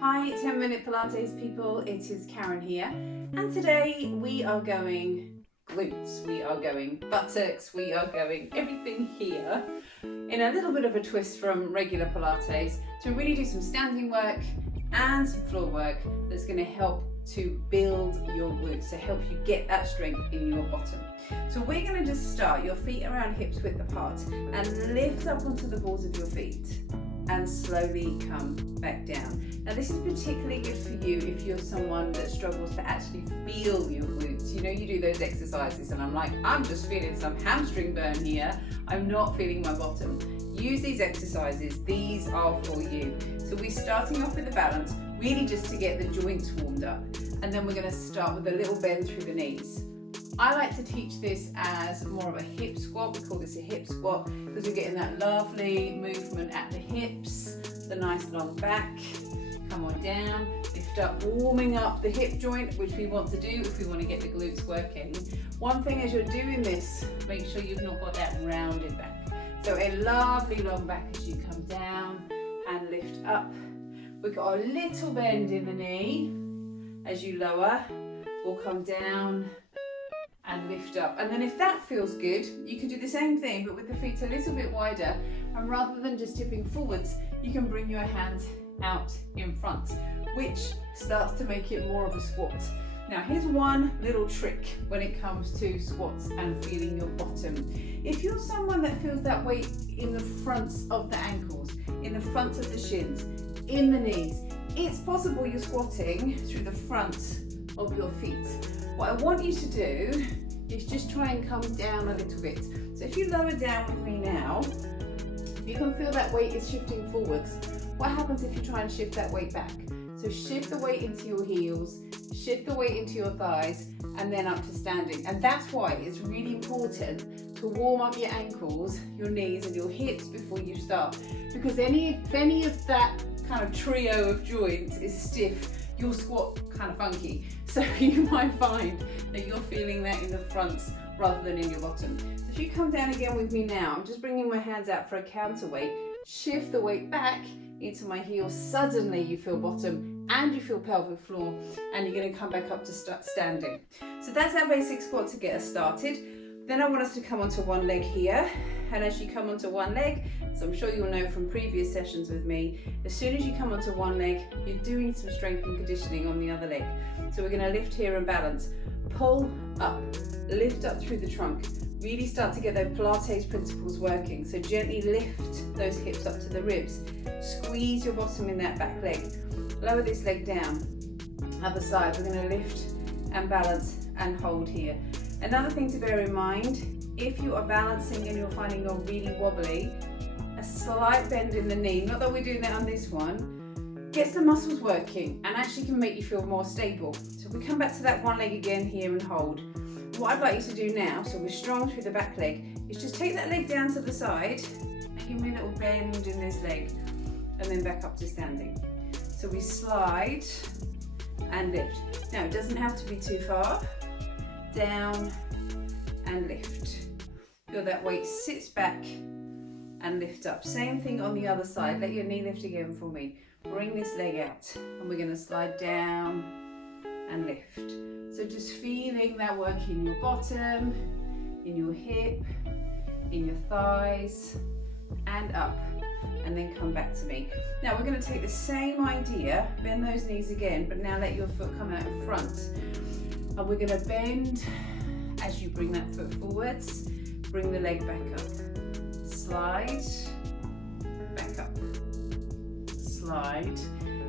Hi, 10-minute Pilates people, it is Karen here, and today we are going glutes, we are going buttocks, we are going everything here in a little bit of a twist from regular Pilates to really do some standing work and some floor work that's going to help to build your glutes, to help you get that strength in your bottom. So we're going to just start your feet around hips width apart and lift up onto the balls of your feet and slowly come back down. Now this is particularly good for you if you're someone that struggles to actually feel your glutes. You know, you do those exercises and I'm like, I'm just feeling some hamstring burn here. I'm not feeling my bottom. Use these exercises, these are for you. So we're starting off with the balance, really just to get the joints warmed up. And then we're gonna start with a little bend through the knees. I like to teach this as more of a hip squat. We call this a hip squat because you're getting that lovely movement at the hips, the nice long back. Come on down, lift up, warming up the hip joint, which we want to do if we want to get the glutes working. One thing as you're doing this, make sure you've not got that rounded back. So a lovely long back as you come down and lift up. We've got a little bend in the knee. As you lower, we'll come down and lift up. And then if that feels good, you can do the same thing, but with the feet a little bit wider. And rather than just tipping forwards, you can bring your hands out in front, which starts to make it more of a squat. Now here's one little trick when it comes to squats and feeling your bottom. If you're someone that feels that weight in the fronts of the ankles, in the fronts of the shins, in the knees, it's possible you're squatting through the front of your feet. What I want you to do is just try and come down a little bit. So if you lower down with me now, you can feel that weight is shifting forwards. What happens if you try and shift that weight back? So shift the weight into your heels, shift the weight into your thighs, and then up to standing. And that's why it's really important to warm up your ankles, your knees, and your hips before you start. Because if any of that kind of trio of joints is stiff, you'll squat kind of funky. So you might find that you're feeling that in the fronts rather than in your bottom. If you come down again with me now, I'm just bringing my hands out for a counterweight, shift the weight back into my heels, suddenly you feel bottom and you feel pelvic floor, and you're going to come back up to start standing. So that's our basic squat to get us started. Then I want us to come onto one leg here, and as you come onto one leg, so I'm sure you'll know from previous sessions with me, as soon as you come onto one leg, you're doing some strength and conditioning on the other leg. So we're going to lift here and balance, pull up, lift up through the trunk, really start to get those Pilates principles working. So gently lift those hips up to the ribs, squeeze your bottom in that back leg, lower this leg down, other side, we're going to lift and balance and hold here. Another thing to bear in mind, if you are balancing and you're finding you're really wobbly, a slight bend in the knee, not that we're doing that on this one, gets the muscles working and actually can make you feel more stable. So we come back to that one leg again here and hold. What I'd like you to do now, so we're strong through the back leg, is just take that leg down to the side and give me a little bend in this leg and then back up to standing. So we slide and lift. Now it doesn't have to be too far. Down and lift. Feel that weight sits back and lift up. Same thing on the other side. Let your knee lift again for me. Bring this leg out and we're going to slide down and lift. So just feeling that work in your bottom, in your hip, in your thighs, and up, and then come back to me. Now we're going to take the same idea, bend those knees again, but now let your foot come out in front. And we're going to bend as you bring that foot forwards, bring the leg back up, slide, back up, slide.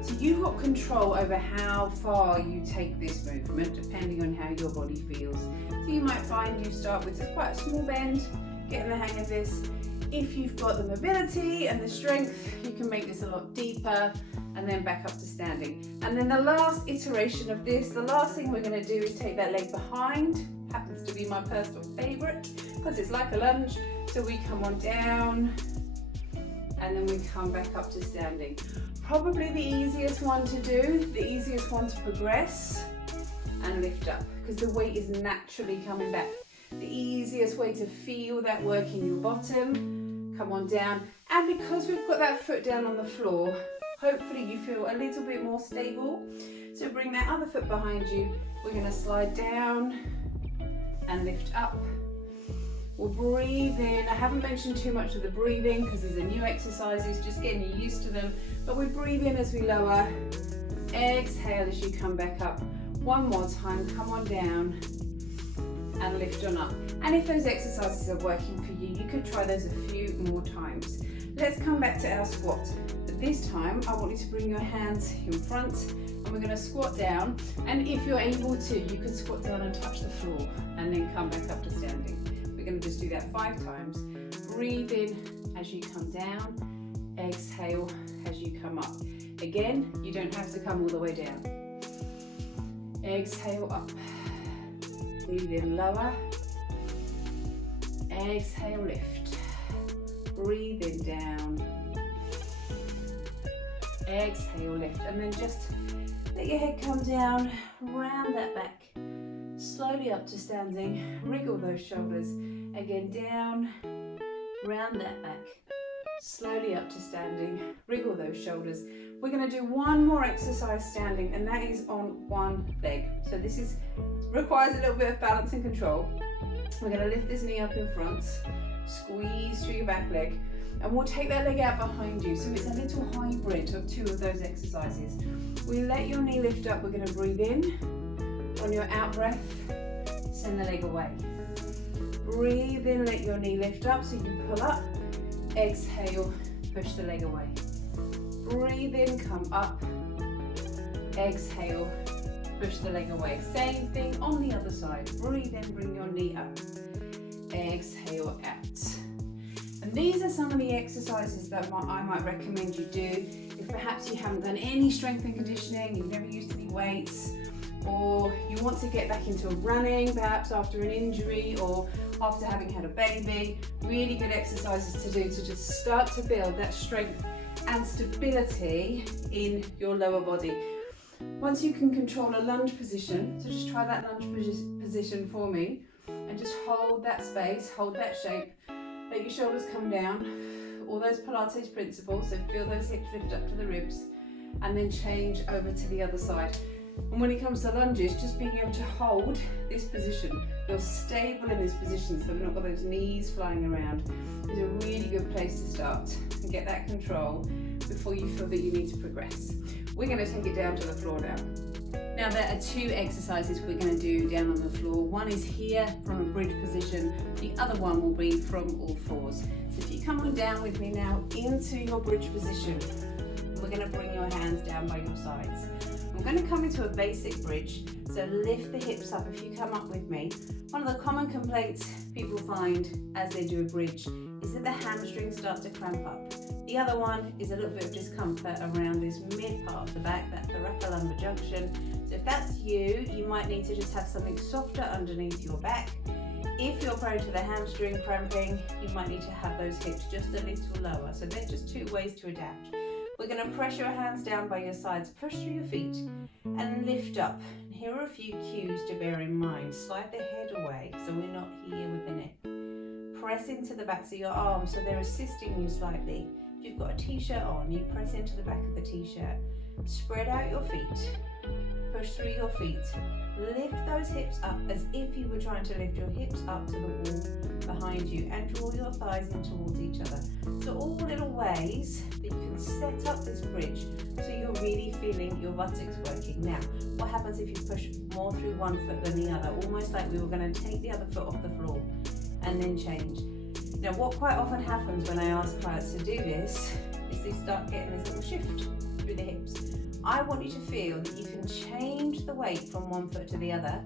So you've got control over how far you take this movement depending on how your body feels. So you might find you start with quite a small bend, getting the hang of this. If you've got the mobility and the strength, you can make this a lot deeper and then back up to standing. And then the last iteration of this, the last thing we're going to do is take that leg behind. Happens to be my personal favorite because it's like a lunge. So we come on down and then we come back up to standing. Probably the easiest one to do, the easiest one to progress and lift up because the weight is naturally coming back. The easiest way to feel that work in your bottom, come on down. And because we've got that foot down on the floor, Hopefully you feel a little bit more stable. So bring that other foot behind you. We're going to slide down and lift up. We'll breathe in. I haven't mentioned too much of the breathing because these are new exercises, just getting you used to them. But we breathe in as we lower. Exhale as you come back up. One more time, come on down and lift on up. And if those exercises are working for you, you could try those a few more times. Let's come back to our squat. But this time, I want you to bring your hands in front and we're going to squat down. And if you're able to, you could squat down and touch the floor and then come back up to standing. We're going to just do that 5 times. Breathe in as you come down. Exhale as you come up. Again, you don't have to come all the way down. Exhale up. Breathe in lower. Exhale, lift. Breathe in down. Exhale, lift. And then just let your head come down, round that back. Slowly up to standing. Wriggle those shoulders. Again, down, round that back. Slowly up to standing. Wriggle those shoulders. We're going to do one more exercise standing, and that is on one leg. So this requires a little bit of balance and control. We're going to lift this knee up in front, squeeze through your back leg, and we'll take that leg out behind you. So it's a little hybrid of 2 of those exercises. We let your knee lift up. We're going to breathe in. On your out breath, send the leg away. Breathe in, let your knee lift up so you pull up. Exhale, push the leg away. Breathe in, come up. Exhale, push the leg away. Same thing on the other side. Breathe in, bring your knee up. Exhale, out. And these are some of the exercises that I might recommend you do if perhaps you haven't done any strength and conditioning, you've never used any weights, or you want to get back into running perhaps after an injury or after having had a baby. Really good exercises to do to just start to build that strength and stability in your lower body. Once you can control a lunge position, so just try that lunge position for me and just hold that space, hold that shape, let your shoulders come down, all those Pilates principles, so feel those hips lift up to the ribs and then change over to the other side. And when it comes to lunges, just being able to hold this position, you're stable in this position so we've not got those knees flying around, is a really good place to start and get that control before you feel that you need to progress. We're going to take it down to the floor now. Now there are 2 exercises we're going to do down on the floor. One is here from a bridge position, the other one will be from all fours. So if you come on down with me now into your bridge position, we're going to bring your hands down by your sides. I'm going to come into a basic bridge, so lift the hips up if you come up with me. One of the common complaints people find as they do a bridge is that the hamstrings start to cramp up. The other one is a little bit of discomfort around this mid part of the back, that thoracolumbar junction. So if that's you, you might need to just have something softer underneath your back. If you're prone to the hamstring cramping, you might need to have those hips just a little lower. So there's just 2 ways to adapt. We're going to press your hands down by your sides, push through your feet and lift up. And here are a few cues to bear in mind. Slide the head away so we're not here with the neck. Press into the backs of your arms so they're assisting you slightly. If you've got a t-shirt on, you press into the back of the t-shirt. Spread out your feet, push through your feet. Lift those hips up as if you were trying to lift your hips up to the wall behind you and draw your thighs in towards each other. So all little ways that you can set up this bridge so you're really feeling your buttocks working. Now, what happens if you push more through one foot than the other? Almost like we were going to take the other foot off the floor and then change. Now, what quite often happens when I ask clients to do this is they start getting this little shift through the hips. I want you to feel that you can change the weight from one foot to the other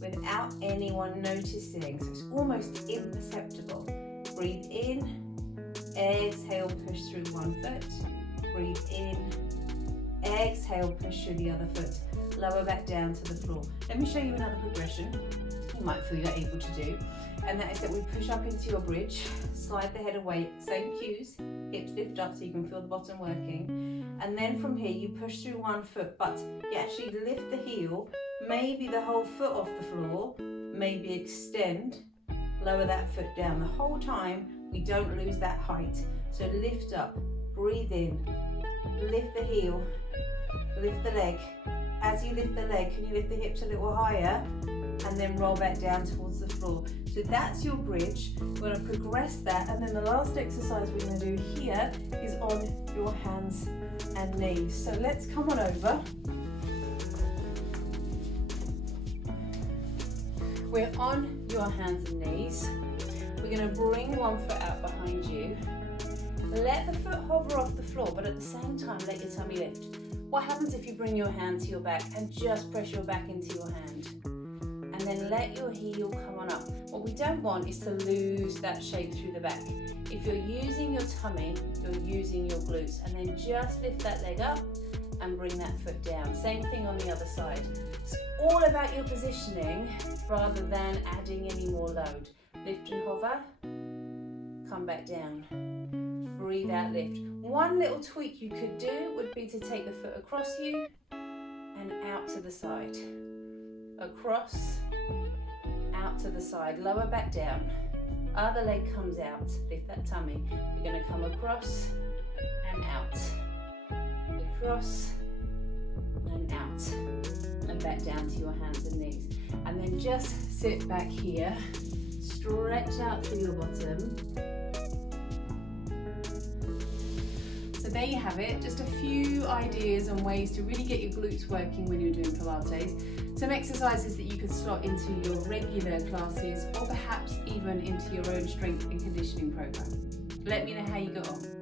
without anyone noticing. So it's almost imperceptible. Breathe in, exhale, push through one foot. Breathe in, exhale, push through the other foot. Lower back down to the floor. Let me show you another progression you might feel you're able to do. And that is that we push up into your bridge, slide the head away, same cues, hips lift up so you can feel the bottom working. And then from here you push through one foot, but you actually lift the heel, maybe the whole foot off the floor, maybe extend, lower that foot down. The whole time we don't lose that height. So lift up, breathe in, Lift the heel, lift the leg. As you lift the leg, can you lift the hips a little higher? And then roll back down towards the floor. So that's your bridge. We're going to progress that, and then the last exercise we're going to do here is on your hands and knees. So let's come on over. We're on your hands and knees. We're going to bring one foot out behind you. Let the foot hover off the floor, but at the same time let your tummy lift. What happens if you bring your hand to your back and just press your back into your hand? And then let your heel come on up. What we don't want is to lose that shape through the back. If you're using your tummy, you're using your glutes. And then just lift that leg up and bring that foot down. Same thing on the other side. It's all about your positioning rather than adding any more load. Lift and hover, come back down. Breathe out, lift. One little tweak you could do would be to take the foot across you and out to the side. Across, out to the side, lower back down. Other leg comes out, lift that tummy. You're going to come across and out. Across and out. And back down to your hands and knees. And then just sit back here, stretch out through your bottom. So there you have it, just a few ideas and ways to really get your glutes working when you're doing Pilates. Some exercises that you could slot into your regular classes or perhaps even into your own strength and conditioning program. Let me know how you got on.